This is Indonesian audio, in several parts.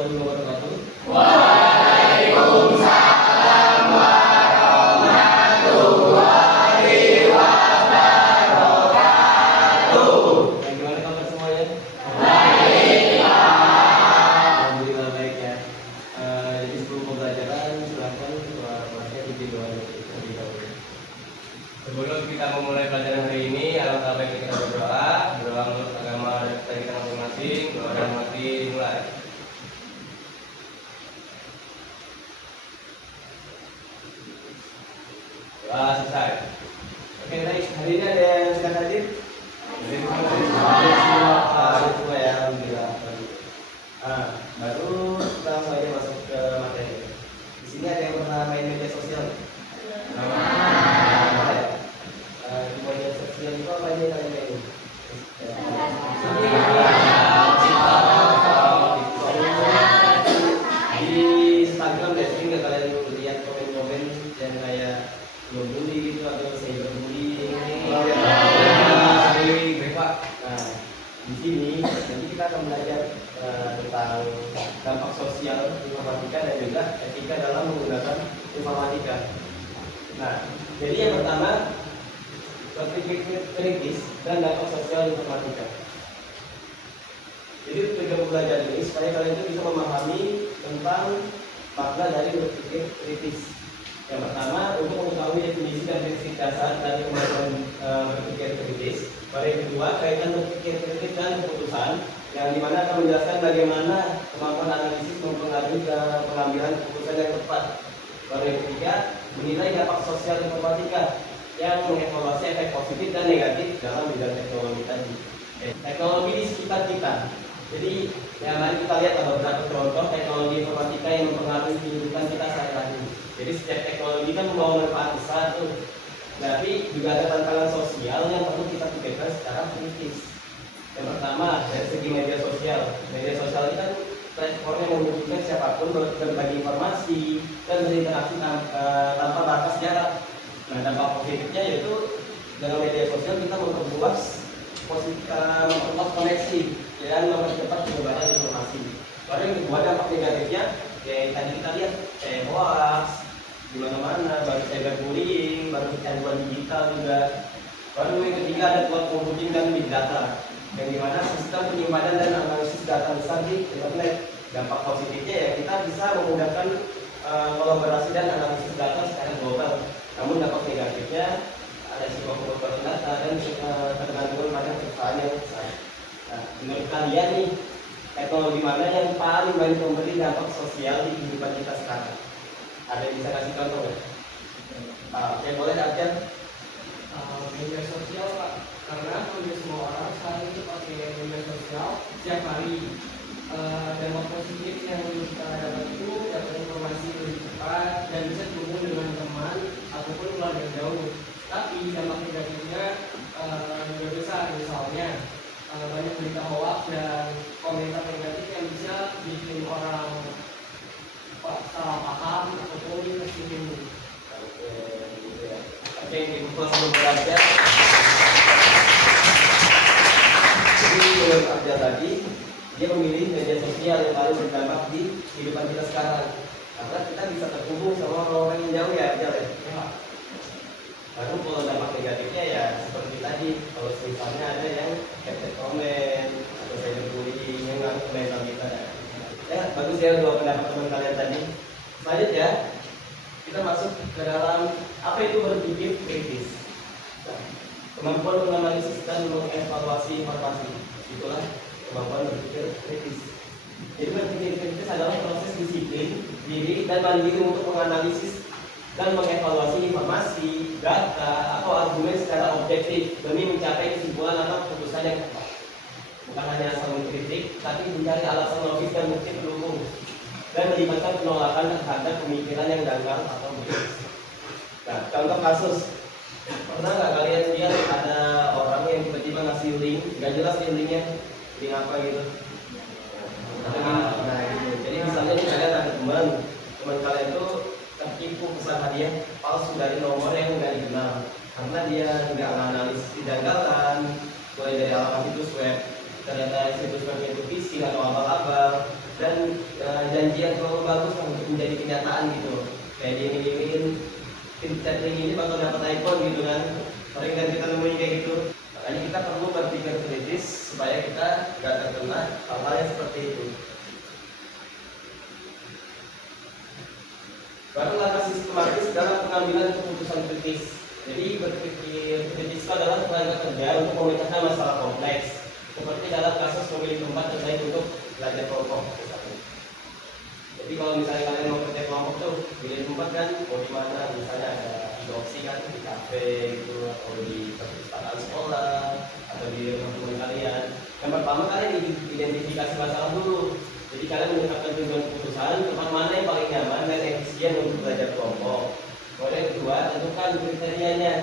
warahmatullahi wabarakatuh. Waalaikumsalam warahmatullahi wabarakatuh. Gimana kabar semuanya? Baik. Alhamdulillah baik ya. Jadi sebelum pembelajaran silakan kelasnya didoakan terlebih dahulu. Sebelum kita memulai pelajaran hari ini, alangkah baiknya kita berdoa menurut agama dari kita masing-masing. Doa dan mati dimulai. Doa selesai. Oke baik, hari ini ada yang sedang hadir? Ada semua ya, alhamdulillah. Baru kita langsung aja masuk ke materi. Di sini ada yang pernah main media sosial? Di media sosial itu apa aja yang kalian mainin? Di Instagram deh, sering nggak kalian lihat komen-komen yang kayak bully gitu atau cyberbullying? Nah, di sini nanti kita akan belajar tentang dampak sosial informatika dan juga etika dalam menggunakan informatika. Nah, jadi yang pertama berpikir kritis dan dampak sosial informatika. Jadi tujuan pembelajaran ini supaya kalian itu bisa memahami tentang makna dari berpikir kritis. Yang pertama untuk mengetahui definisi dan prinsip dasar dari kemampuan berpikir kritis. Baru yang kedua kaitan berpikir kritis dan keputusan, yang dimana akan menjelaskan bagaimana kemampuan analisis mempengaruhi pengambilan keputusan yang tepat. Baru yang ketiga menilai dampak sosial informatika, yang mengevaluasi efek positif dan negatif dalam bidang teknologi tadi. Teknologi di sekitar kita. Jadi ya mari kita lihat ada beberapa contoh teknologi informatika yang mempengaruhi kehidupan kita sehari-hari. Jadi setiap teknologi kan membawa manfaat besar tuh. Tapi juga ada tantangan sosial yang perlu kita pikirkan secara kritis. Yang pertama dari segi media sosial. Media sosial ini kan platform yang memungkinkan siapapun berbagi informasi dan berinteraksi tanpa batas jarak. Nah, dampak positifnya yaitu dengan media sosial kita memperluas koneksi dan mempercepat penyebaran informasi. Lalu yang kedua dampak negatifnya, ya tadi kita lihat hoax di mana-mana, baru cyberbullying, baru kecanduan digital juga. Baru yang ketiga ada cloud computing dan big data, yang dimana sistem penyimpanan dan analisis data besar di internet. Dampak positifnya ya kita bisa memudahkan kolaborasi dan analisis data secara global. Namun dampak negatifnya ada risiko kebocoran data dan ketergantungan pada perusahaan yang besar. Nah, menurut kalian nih, teknologi mana yang paling banyak memberi dampak sosial di kehidupan kita sekarang? Ada yang bisa kasih contoh nggak? Oke, boleh Arjan. Media sosial Pak, karena hampir semua orang sekarang itu pakai media sosial setiap hari. Dampak positif yang kita dapat itu dapat informasi lebih cepat dan bisa berhubung dengan teman ataupun keluarga jauh. Tapi dampak negatifnya juga besar, misalnya banyak berita hoax dan komentar negatif yang bisa bikin orang salah paham ataupun tersinggung. Oke, info sebelum belajar. Jadi menurut Arjan tadi, dia memilih media sosial yang paling berdampak di kehidupan kita sekarang. Karena kita bisa terhubung sama orang-orang yang jauh ya, Arjan ya. Lalu kalau dampak negatifnya ya seperti tadi, kalau misalnya ada yang hate komen atau cyberbullying yang ngaruh ke mental kita. Ya, bagus ya dua pendapat teman kalian tadi. Selanjutnya kita masuk ke dalam apa itu berpikir kritis. Kemampuan menganalisis dan mengevaluasi informasi, itulah kemampuan berpikir kritis. Jadi berpikir kritis adalah proses disiplin diri dan mandiri untuk menganalisis dan mengevaluasi informasi, data, atau argumen secara objektif demi mencapai kesimpulan atau keputusan yang tepat. Bukan hanya asal mengkritik, tapi mencari alasan logis dan bukti pendukung dan melibatkan penolakan terhadap pemikiran yang dangkal atau bias. Nah, contoh kasus, pernah nggak kalian lihat ada orang yang tiba-tiba ngasih link, nggak jelas linknya, link apa gitu? Nah, gitu. Jadi misalnya nih kalian ada teman kalian tuh tertipu pesan hadiah palsu dari nomor yang nggak dikenal karena dia nggak menganalisis kejanggalan, mulai dari alamat situs web, ternyata situs web itu phishing atau abal-abal, dan perjanjian terlalu bagus lah untuk menjadi kenyataan gitu. Kayak diiming-imingin tim chatting ini bakal dapat iPhone gitu kan. Sering kan kita nemuin kayak gitu. Makanya kita perlu berpikir kritis supaya kita nggak terkena hal-hal yang seperti itu. Baru langkah sistematis dalam pengambilan keputusan kritis. Jadi berpikir kritis itu adalah tenaga kerja untuk memecahkan masalah kompleks. Seperti dalam kasus memilih tempat terbaik untuk belajar kelompok. Jadi kalau misalnya kalian mau kerja kelompok tuh, pilih tempat kan, mau di mana? Misalnya ada di opsi kan, di kafe gitu, atau di perpustakaan sekolah, atau di rumah teman kalian. Yang pertama kalian identifikasi masalah dulu. Jadi kalian menetapkan tujuan keputusan, tempat mana yang paling nyaman dan efisien untuk belajar kelompok. Kemudian yang kedua, tentukan kriterianya.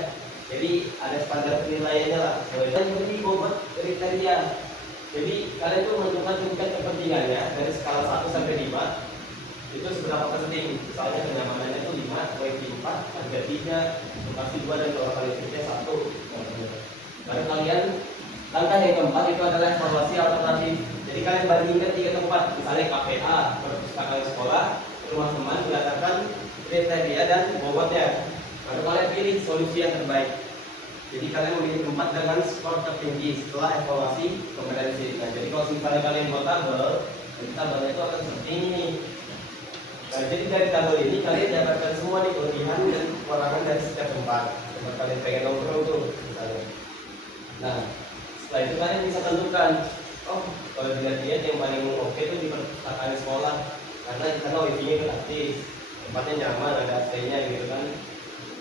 Jadi ada standar penilaiannya lah. Kemudian jadi bobot kriteria. Jadi kalian tuh menentukan tingkat kepentingannya dari skala 1 sampai 5. Itu seberapa penting. Misalnya kenyamanannya itu 5, wifi 4, harga 3, lokasi 2 dan dua kali kerja 1. Baru kalian langkah yang keempat itu adalah evaluasi alternatif. Jadi kalian bandingkan 3 tempat, misalnya KPA, perpustakaan sekolah, rumah teman berdasarkan kriteria dan bobotnya. Baru kalian pilih solusi yang terbaik. Jadi kalian memilih tempat dengan skor tertinggi setelah evaluasi kompetensi. Nah, jadi kalau misalnya kalian buat tabel, tabelnya itu akan seperti ini. Nah, jadi dari tabel ini kalian dapatkan semua nih kelebihan dan kekurangan dari setiap tempat. Tempat kalian pengen nongkrong tuh, misalnya. Nah, setelah itu kalian bisa tentukan, oh kalau dilihat-lihat yang paling oke itu di perpustakaan sekolah, karena di sana wifi-nya gratis, tempatnya nyaman, ada AC-nya gitu kan.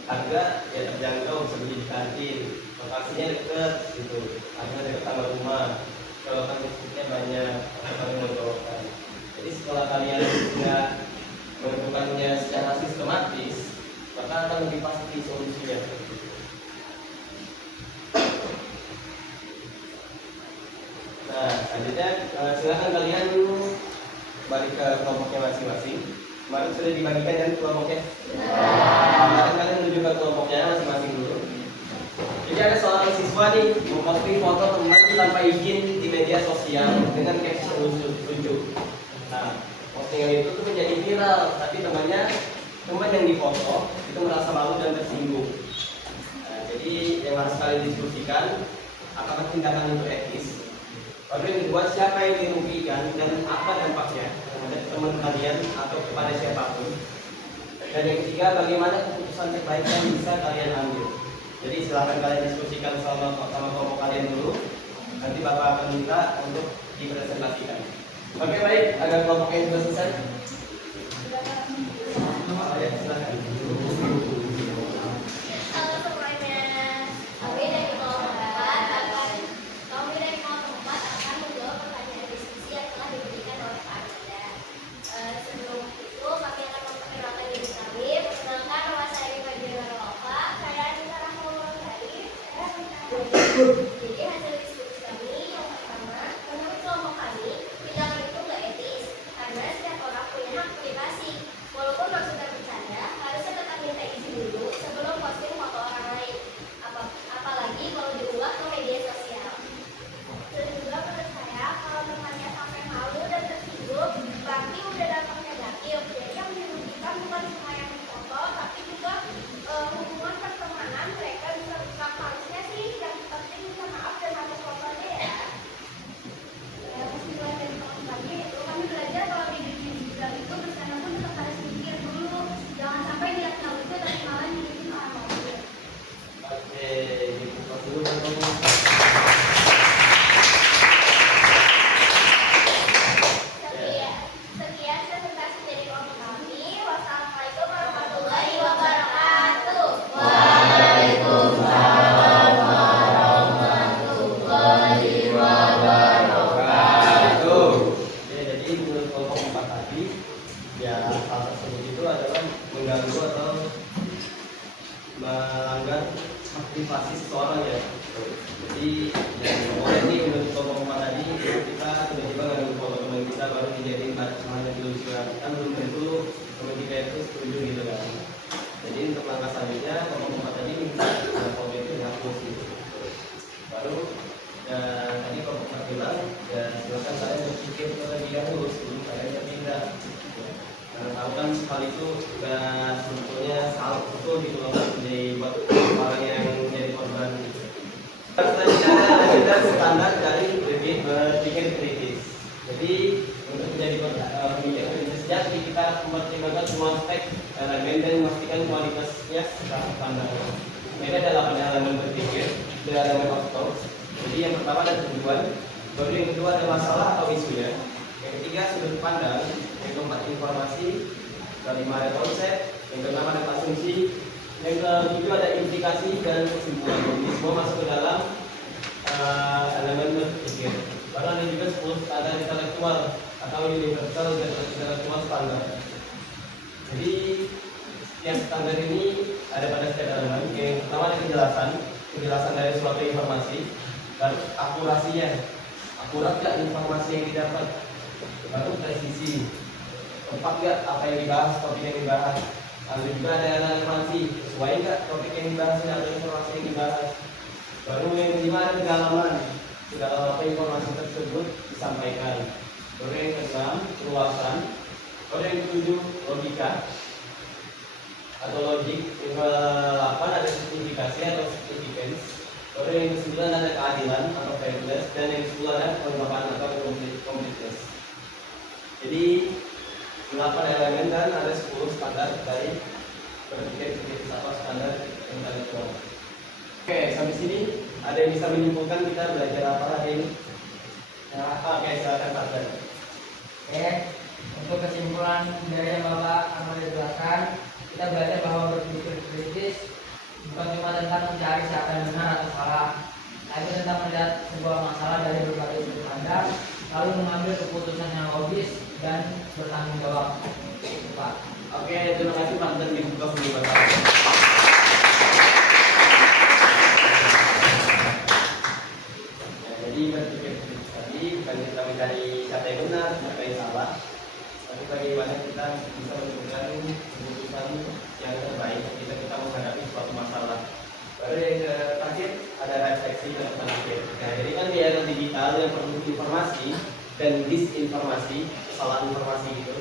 Harga ya terjangkau, bisa beli di kantin, lokasinya dekat gitu, harga dekat sama rumah, kelokan listriknya banyak, kalian menjawabkan. Jadi setelah kalian sudah menentukannya secara sistematis, maka akan lebih pasti solusinya. Nah, selanjutnya silakan kalian balik ke kelompoknya masing-masing. Kemarin sudah dibagikan kan kelompoknya? Silakan kalian menuju ke kelompoknya masing-masing dulu. Jadi ada seorang siswa nih memposting foto teman tanpa izin di media sosial dengan caption lucu. Nah, postingan itu tuh menjadi viral, tapi teman yang difoto itu merasa malu dan tersinggung. Nah, jadi yang harus kalian diskusikan, apakah tindakan itu etis? Lalu yang kedua, siapa yang dirugikan dan apa dampaknya terhadap teman kalian atau kepada siapapun? Dan yang ketiga, bagaimana keputusan terbaik yang bisa kalian ambil? Jadi silakan kalian diskusikan sama kelompok kalian dulu. Nanti Bapak akan minta untuk dipresentasikan. Oke, baik, ada kelompok yang sudah selesai? Ya, silakan. Jadi hasil diskusi kami yang pertama, menurut kelompok kami, tindakan itu nggak etis karena setiap orang punya hak privasi. Walaupun maksudnya bercanda, harusnya tetap minta izin dulu sebelum posting foto orang lain. Apalagi kalau diunggah ke media sosial. Dan juga menurut saya, kalau temannya sampai malu dan tersinggung, berarti udah dampak negatif. Jadi yang dirugikan bukan cuma yang foto, tapi juga hubungan pertemanan mereka bisa rusak. Harusnya sih yang penting minta maaf dan hapus fotonya ya. Kesimpulan dari kelompok kami itu kami belajar kalau di digital itu bersama pun tetap harus mikir dulu, jangan sampai lihat tahu itu tapi malah nyikin orang lain. Oke, dibuka dulu kan. Sekian presentasi dari kelompok kami. Wassalamualaikum warahmatullahi wabarakatuh. Waalaikumsalam warahmatullahi wabarakatuh. Ya, jadi menurut kelompok 4 tadi, ya hal tersebut itu adalah mengganggu atau melanggar hak privasi seseorang ya. Jadi yang boleh nih menurut kelompok 4 tadi, kita tiba-tiba ngambil foto teman kita baru dijadiin bahan yang lucu-lucuan. Kan belum tentu teman kita itu setuju gitu kan. Jadi untuk langkah selanjutnya kelompok 4 tadi minta foto itu dihapus gitu. Baru tadi kelompok 4 bilang, ya silakan kalian berpikir terlebih dahulu sebelum kalian berpindah. pasal itu juga sebetulnya salah betul gitu loh jadi buat orang yang jadi korban gitu. Selanjutnya ada standar dari berpikir kritis. Jadi untuk menjadi pemikir kritis sejati kita harus mempertimbangkan semua aspek elemen dan memastikan kualitasnya secara standar. Ini ada 8 elemen berpikir, ada elemen of thought. Jadi yang pertama ada tujuan, baru yang kedua ada masalah atau isunya, yang ketiga sudut pandang, yang keempat informasi, kelima ada konsep, yang keenam ada asumsi, yang ketujuh ada implikasi dan kesimpulan. Ini semua masuk ke dalam elemen berpikir. Lalu ada juga 10 standar intelektual atau universal intellectual standard. Jadi setiap standar ini ada pada setiap elemen. Yang pertama ada kejelasan dari suatu informasi, lalu akurasinya, akurat gak informasi yang didapat, lalu presisi, tepat gak apa yang dibahas, topik yang dibahas, lalu juga ada relevansi, sesuai gak topik yang dibahas atau informasi yang dibahas. Baru yang kelima ada kedalaman, segala apa informasi tersebut disampaikan. Baru yang keenam keluasan, baru yang ketujuh logika atau logik, yang ke-8 ada signifikasi atau significance, baru yang ke-9 ada keadilan atau fairness, dan yang ke-10 ada kelengkapan atau completeness. Jadi 8 elemen dan ada 10 standar dari berpikir kritis atau standar intelektual. Oke, sampai sini ada yang bisa menyimpulkan kita belajar apa hari ini? Oke, silakan Pak. Oke, untuk kesimpulan dari yang Bapak Ahmad jelaskan, kita belajar bahwa berpikir kritis bukan cuma tentang mencari siapa yang benar atau salah, tapi tentang melihat sebuah masalah dari berbagai sudut pandang, lalu mengambil keputusan yang logis dan bertanggung jawab. Pak. Oke, terima kasih Pak dan dibuka dulu Bapak. Jadi berpikir kritis tadi bukan kita mencari siapa yang benar, siapa yang salah, tapi bagaimana kita bisa menentukan keputusan yang terbaik ketika kita menghadapi suatu masalah. Baru yang terakhir ada refleksi dan penampil. Nah, jadi kan di era digital yang perlu informasi dan disinformasi, kesalahan informasi itu.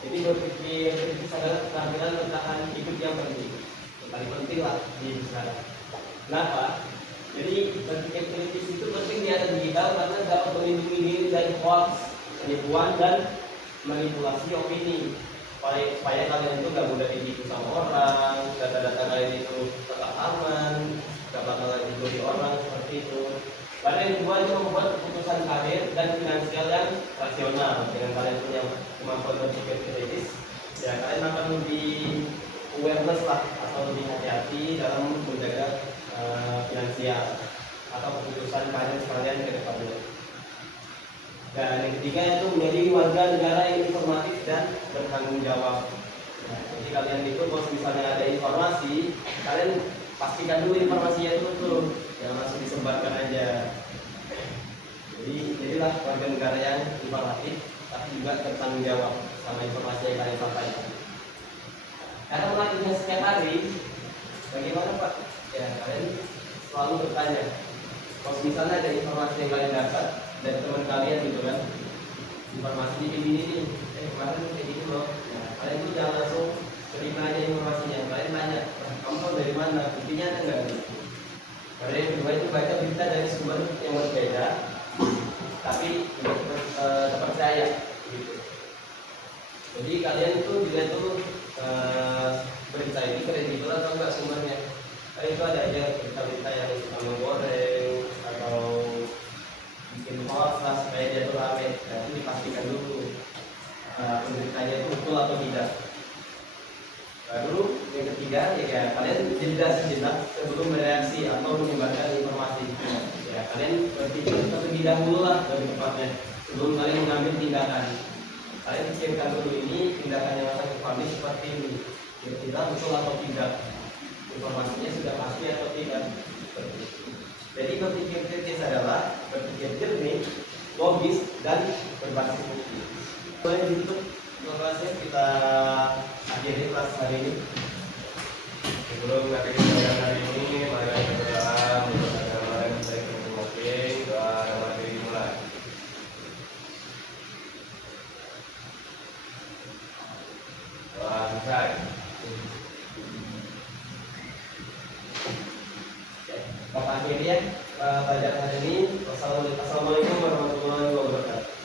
Jadi berpikir kritis adalah keterampilan bertahan hidup yang penting, yang paling penting lah di sekarang. Kenapa? Jadi berpikir kritis itu penting di era digital karena dapat melindungi diri dari hoax, penipuan dan manipulasi opini. Supaya kalian itu gak mudah ditipu sama orang, data-data kalian itu tetap aman, gak bakalan dibeli orang seperti itu. Lalu yang kedua itu membuat keputusan karir dan finansial yang rasional. Dengan kalian punya kemampuan berpikir kritis, ya kalian akan lebih awareness lah atau lebih hati-hati dalam menjaga finansial atau keputusan karir kalian ke depannya. Dan yang ketiga itu menjadi warga negara yang informatif dan bertanggung jawab. Nah, jadi kalian itu kalau misalnya ada informasi, kalian pastikan dulu informasinya itu betul, jangan langsung disebarkan aja. Jadi jadilah warga negara yang informatif, tapi juga bertanggung jawab sama informasi yang kalian sampaikan. Karena melakukannya setiap hari, bagaimana Pak? Ya kalian selalu bertanya. Kalau misalnya ada informasi yang kalian dapat dari teman kalian gitu kan, informasi ini nih, kemarin kayak gini loh. Nah, kalian tuh jangan langsung terima aja informasinya. Kalian tanya, kamu tahu dari mana? Buktinya ada nggak? Karena yang kedua itu baca berita dari sumber yang berbeda, tapi terpercaya. Gitu. Jadi kalian itu dilihat tuh berita ini kredibel atau enggak sumbernya. Karena itu ada aja berita-berita yang suka menggoreng atau bikin hoax lah supaya dia tuh rame. Dan itu dipastikan dulu beritanya itu betul atau tidak. Baru yang ketiga ya kalian jeda sejenak sebelum bereaksi atau menyebarkan informasi. Ya kalian berpikir terlebih dahulu lah lebih tepatnya sebelum kalian mengambil tindakan. Kalian pikirkan dulu ini tindakan yang akan kami seperti ini. Kira-kira betul atau tidak? Informasinya sudah pasti atau tidak? Jadi berpikir kritis adalah berpikir jernih, logis dan berbasis bukti. Boleh ditutup kelasnya, kita akhiri kelas hari ini. Sebelum kita pelajaran hari ini, mari kita berdoa untuk agama yang baik dan bermasing. Doa dan materi dimulai. Doa akhiri ya pelajaran hari ini. Wassalamualaikum warahmatullahi wabarakatuh.